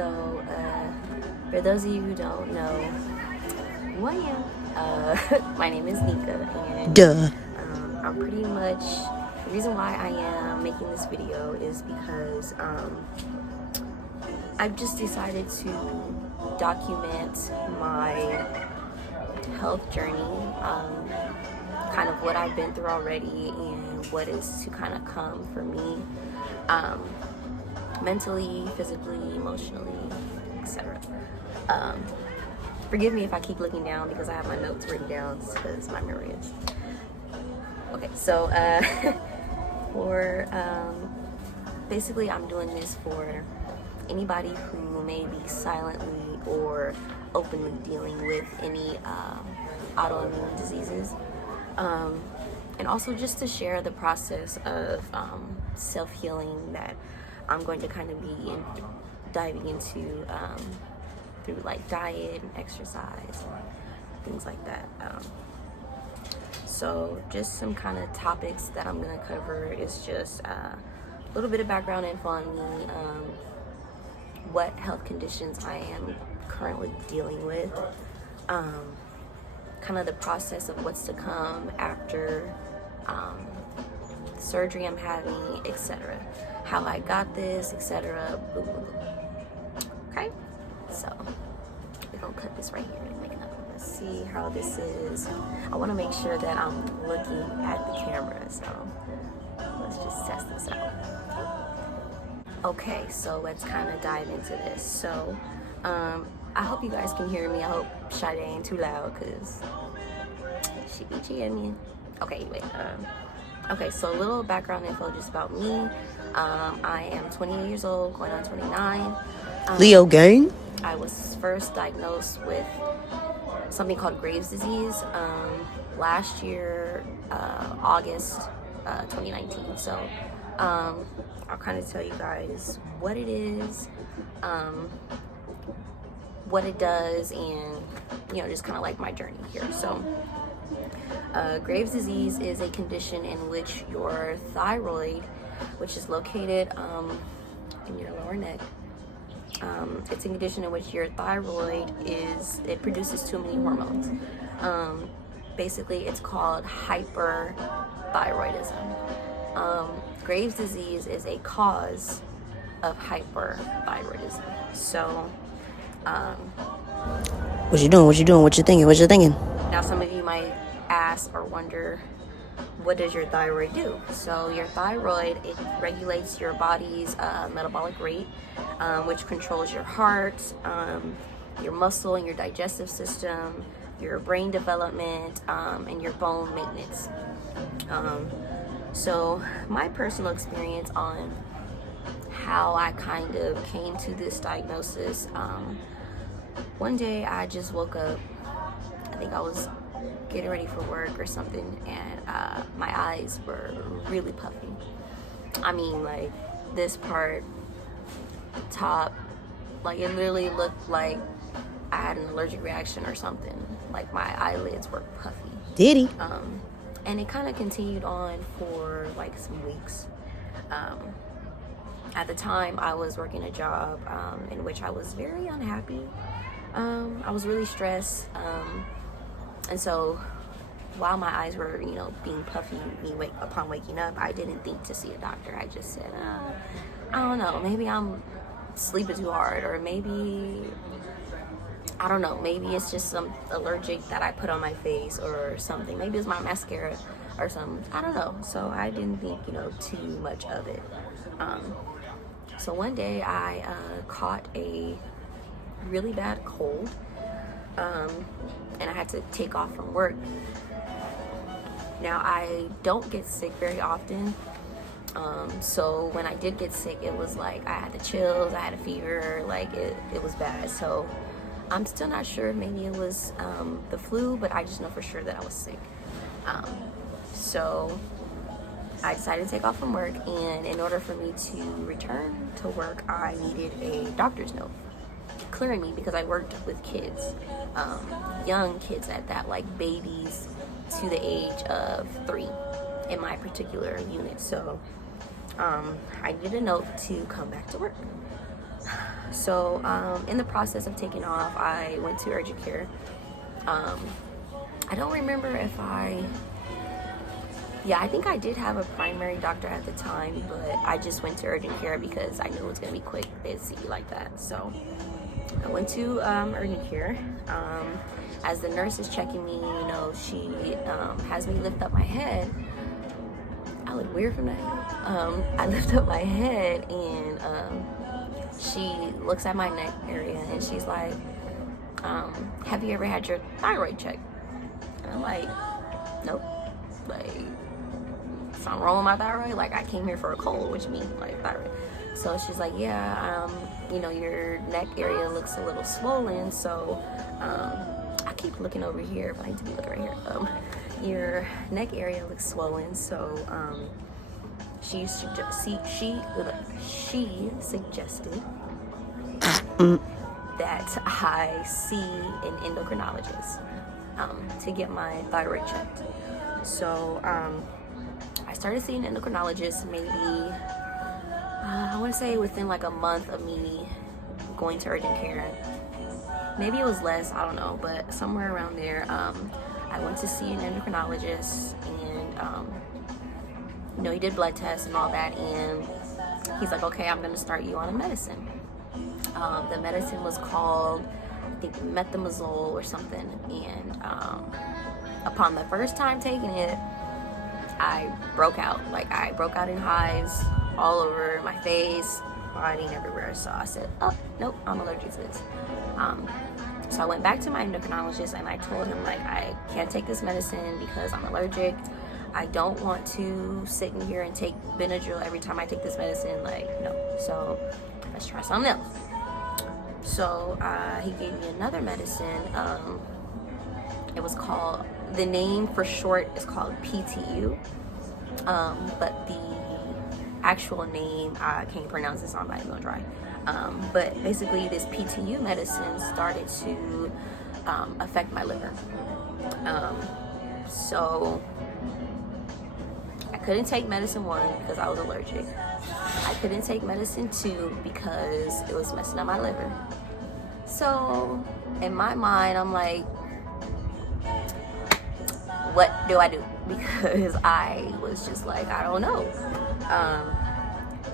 So, for those of you who don't know who I am, my name is Nika, and I'm pretty much, the reason why I am making this video is because I've just decided to document my health journey, kind of what I've been through already and what is to kind of come for me, mentally, physically, emotionally, etc. Forgive me if I keep looking down because I have my notes written down because my memory is. Okay, so for basically I'm doing this for anybody who may be silently or openly dealing with any autoimmune diseases, and also just to share the process of self-healing that I'm going to kind of be diving into through like diet and exercise and things like that. So just some kind of topics that I'm going to cover is just a little bit of background info on me, what health conditions I am currently dealing with, kind of the process of what's to come after the surgery I'm having, etc. How I got this, etc. Okay, so we're gonna cut this right here and make another one. Let's see how this is. I want to make sure that I'm looking at the camera, so let's just test this out. Okay, so let's kind of dive into this. So I hope you guys can hear me. I hope Sade ain't too loud because she be cheating me. Okay, anyway, okay, so a little background info just about me. I am 28 years old, going on 29. Leo gang. I was first diagnosed with something called Graves' disease last year, August 2019. So I'll kind of tell you guys what it is, what it does, and just kind of like my journey here. So Graves' disease is a condition in which your thyroid, which is located in your lower neck, it's a condition in which your thyroid it produces too many hormones. Basically, it's called hyperthyroidism. Graves' disease is a cause of hyperthyroidism. So, What you doing? What you doing? What you thinking? What you thinking? now some of you might ask or wonder, what does your thyroid do? So your thyroid, it regulates your body's metabolic rate, which controls your heart, your muscle and your digestive system, your brain development, and your bone maintenance. So my personal experience on how I kind of came to this diagnosis, one day I just woke up, I think I was getting ready for work or something, and my eyes were really puffy. I mean, like this part, top, like it literally looked like I had an allergic reaction or something. Like my eyelids were puffy. Did he? And it kind of continued on for like some weeks. At the time, I was working a job in which I was very unhappy. I was really stressed. And so while my eyes were, being puffy upon waking up, I didn't think to see a doctor. I just said, I don't know, maybe I'm sleeping too hard, or maybe, I don't know, maybe it's just some allergic that I put on my face or something. Maybe it's my mascara or something. I don't know. So I didn't think, too much of it. So one day I caught a really bad cold, and I had to take off from work. Now, I don't get sick very often, so when I did get sick, it was like I had the chills, I had a fever, like it was bad. So I'm still not sure, maybe it was the flu, but I just know for sure that I was sick. So I decided to take off from work, and in order for me to return to work, I needed a doctor's note clearing me because I worked with kids, young kids at that, like babies to the age of 3 in my particular unit. So I needed a note to come back to work. So in the process of taking off, I went to urgent care. I don't remember if I think I did have a primary doctor at the time, but I just went to urgent care because I knew it was going to be quick. They'd see you like that. So I went to urgent care. As the nurse is checking me, you know, she has me lift up my head. I look weird from that. I lift up my head and she looks at my neck area and she's like, have you ever had your thyroid checked? And I'm like, nope. Like, something wrong with my thyroid? Like, I came here for a cold. What you mean, like, thyroid? So she's like, yeah, you know, your neck area looks a little swollen. So I keep looking over here, but I need to be looking right here. Your neck area looks swollen. So she suggested that I see an endocrinologist to get my thyroid checked. So I started seeing an endocrinologist maybe, I want to say within like a month of me going to urgent care. Maybe it was less, I don't know, but somewhere around there. I went to see an endocrinologist and, you know, he did blood tests and all that, and he's like, okay, I'm going to start you on a medicine. The medicine was called, I think, methimazole or something, and upon the first time taking it, I broke out. Like, I broke out in hives all over my face, body, and everywhere. So I said, oh, nope, I'm allergic to this. So I went back to my endocrinologist and I told him, like, I can't take this medicine because I'm allergic. I don't want to sit in here and take Benadryl every time I take this medicine. Like, no. So let's try something else. So he gave me another medicine. It was called, the name for short is called PTU. But the actual name, I can't pronounce this, so I'm not even gonna try. But basically this PTU medicine started to affect my liver. So I couldn't take medicine 1 because I was allergic. I couldn't take medicine 2 because it was messing up my liver. So in my mind, I'm like, what do I do? Because I was just like, I don't know.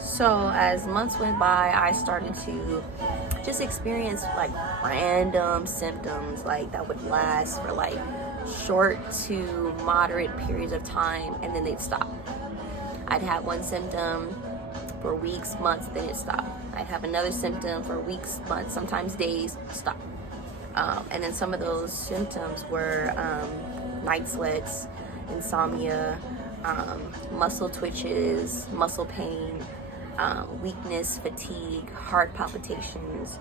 So as months went by, I started to just experience like random symptoms like that would last for like short to moderate periods of time, and then they'd stop. I'd have one symptom for weeks, months, then it stopped. I'd have another symptom for weeks, months, sometimes days, stop. And then some of those symptoms were night sweats, insomnia, muscle twitches, muscle pain, weakness, fatigue, heart palpitations,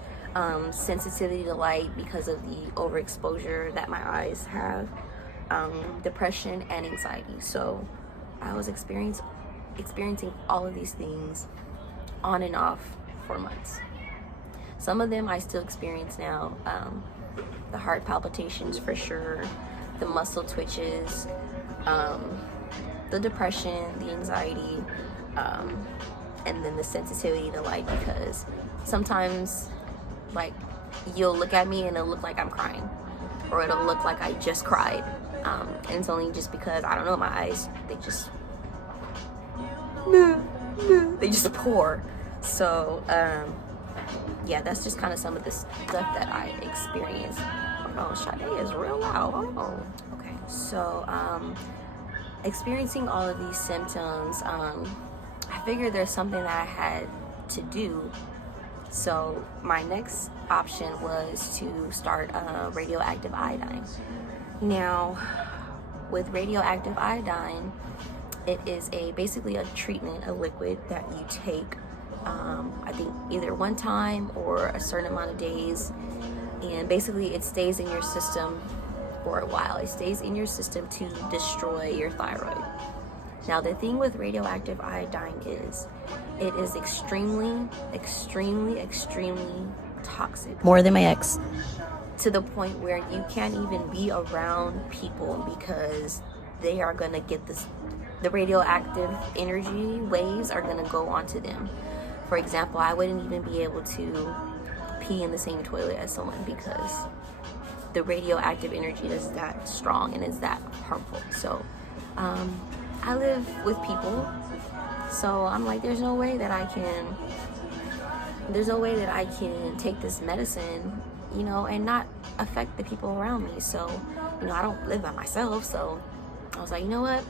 sensitivity to light because of the overexposure that my eyes have, depression, and anxiety. So I was experiencing all of these things on and off for months. Some of them I still experience now. The heart palpitations for sure, the muscle twitches, the depression, the anxiety, and then the sensitivity to light, because sometimes like you'll look at me and it'll look like I'm crying, or it'll look like I just cried, and it's only just because, I don't know, my eyes, they just pour. So yeah, that's just kind of some of the stuff that I experienced. Oh, Sade is real loud. Oh, okay. So experiencing all of these symptoms, I figured there's something that I had to do. So my next option was to start radioactive iodine. Now, with radioactive iodine, it is basically a treatment, a liquid that you take, I think either one time or a certain amount of days, and basically it stays in your system for a while. It stays in your system to destroy your thyroid. Now, the thing with radioactive iodine is it is extremely, extremely, extremely toxic. More than my ex. To the point where you can't even be around people because they are going to get this, the radioactive energy waves are going to go onto them. For example, I wouldn't even be able to pee in the same toilet as someone because the radioactive energy is that strong and is that harmful. So I live with people, so I'm like, there's no way that I can take this medicine, you know, and not affect the people around me. So, you know, I don't live by myself, so I was like, you know what,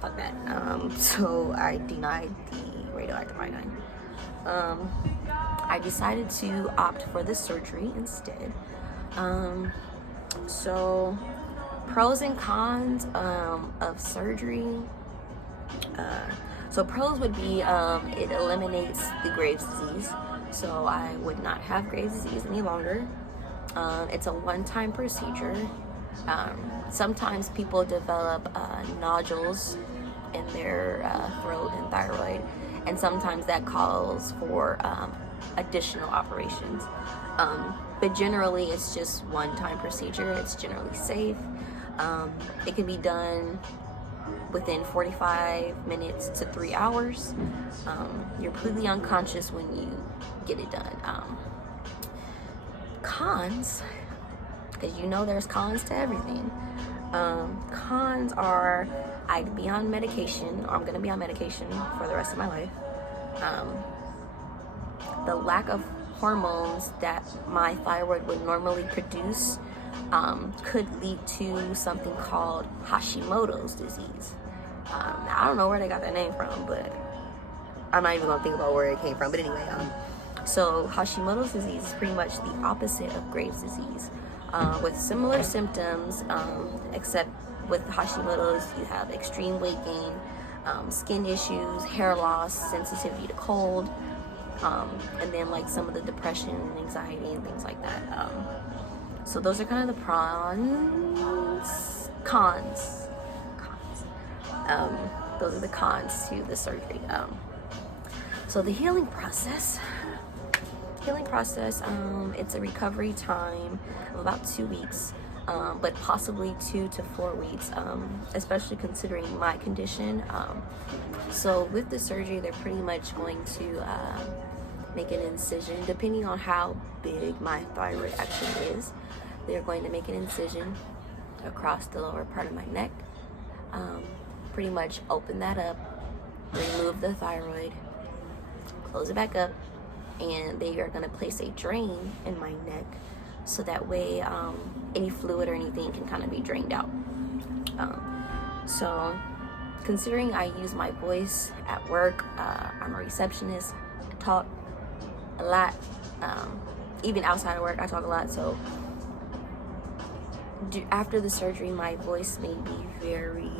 fuck that. So I denied the radioactive iodine. I decided to opt for the surgery instead. So pros and cons of surgery. So pros would be it eliminates the Graves' disease, so I would not have Graves' disease any longer. It's a one-time procedure. Sometimes people develop nodules in their throat and thyroid, and sometimes that calls for additional operations. But generally, it's just one-time procedure. It's generally safe. It can be done within 45 minutes to 3 hours. You're completely unconscious when you get it done. Cons, because you know there's cons to everything. Cons are I'd be on medication, or I'm going to be on medication for the rest of my life. The lack of hormones that my thyroid would normally produce could lead to something called Hashimoto's disease. I don't know where they got that name from, but I'm not even gonna think about where it came from. But anyway, so Hashimoto's disease is pretty much the opposite of Graves' disease, with similar symptoms, except with Hashimoto's you have extreme weight gain, skin issues, hair loss, sensitivity to cold, and then like some of the depression and anxiety and things like that. So those are kind of the cons. Those are the cons to the surgery. So the healing process, it's a recovery time of about 2 weeks, but possibly 2 to 4 weeks, especially considering my condition. So with the surgery, they're pretty much going to make an incision, depending on how big my thyroid actually is. They're going to make an incision across the lower part of my neck, pretty much open that up, remove the thyroid, close it back up, and they are going to place a drain in my neck, so that way any fluid or anything can kind of be drained out. So considering I use my voice at work, I'm a receptionist, I talk a lot, even outside of work I talk a lot, so after the surgery my voice may be very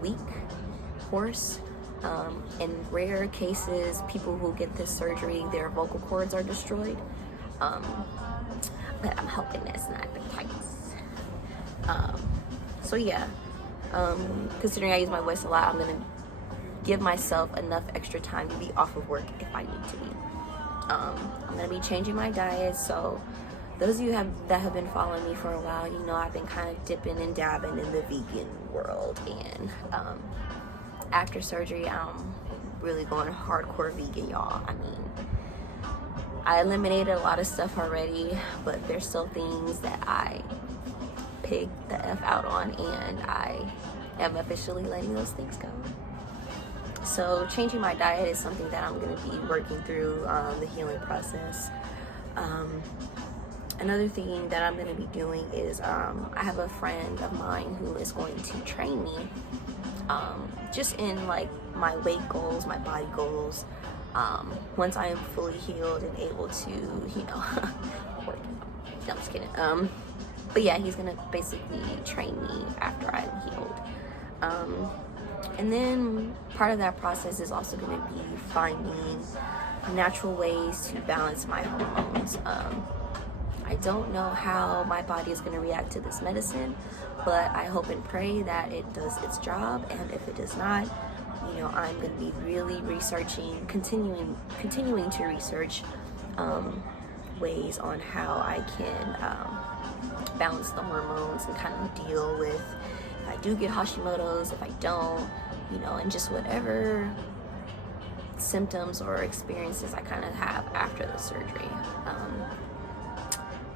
weak, hoarse. In rare cases, people who get this surgery, their vocal cords are destroyed, but I'm hoping that's not the case. So yeah, considering I use my voice a lot, I'm gonna give myself enough extra time to be off of work if I need to be. I'm gonna be changing my diet, so those of you that have been following me for a while, you know I've been kind of dipping and dabbing in the vegan world, and after surgery, I'm really going hardcore vegan, y'all. I mean, I eliminated a lot of stuff already, but there's still things that I pig the F out on, and I am officially letting those things go. So changing my diet is something that I'm going to be working through the healing process. Another thing that I'm going to be doing is I have a friend of mine who is going to train me just in like my weight goals, my body goals, once I am fully healed and able to, you know, work. No, I'm just kidding. But yeah, he's gonna basically train me after I'm healed. And then part of that process is also gonna be finding natural ways to balance my hormones. I don't know how my body is going to react to this medicine, but I hope and pray that it does its job, and if it does not, you know, I'm going to be really researching, continuing to research ways on how I can balance the hormones and kind of deal with if I do get Hashimoto's, if I don't, you know, and just whatever symptoms or experiences I kind of have after the surgery.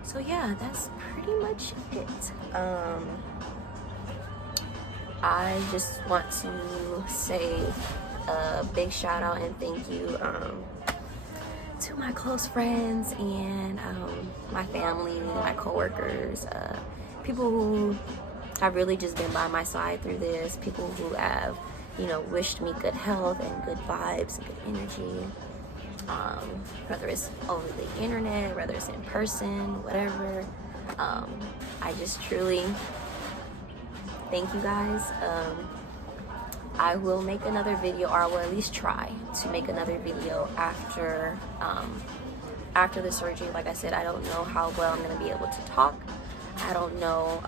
So yeah, that's pretty much it. I just want to say a big shout out and thank you to my close friends and my family, my coworkers, people who have really just been by my side through this, people who have, you know, wished me good health and good vibes and good energy, whether it's over the internet, whether it's in person, whatever. I just truly thank you guys. I will make another video, or I will at least try to make another video after the surgery. Like I said, I don't know how well I'm gonna be able to talk. I don't know,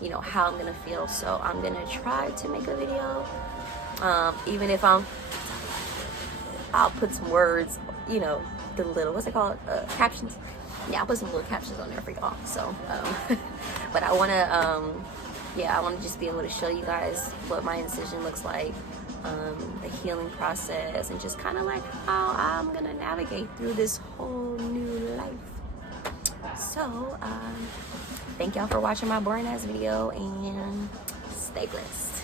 you know, how I'm gonna feel. So I'm gonna try to make a video, even if I'll put some words, you know, the little, what's it called, captions. Yeah, I'll put some little captions on there for y'all. So, but I wanna, yeah, I want to just be able to show you guys what my incision looks like, the healing process, and just kind of like how I'm gonna navigate through this whole new life. So, thank y'all for watching my boring ass video, and stay blessed.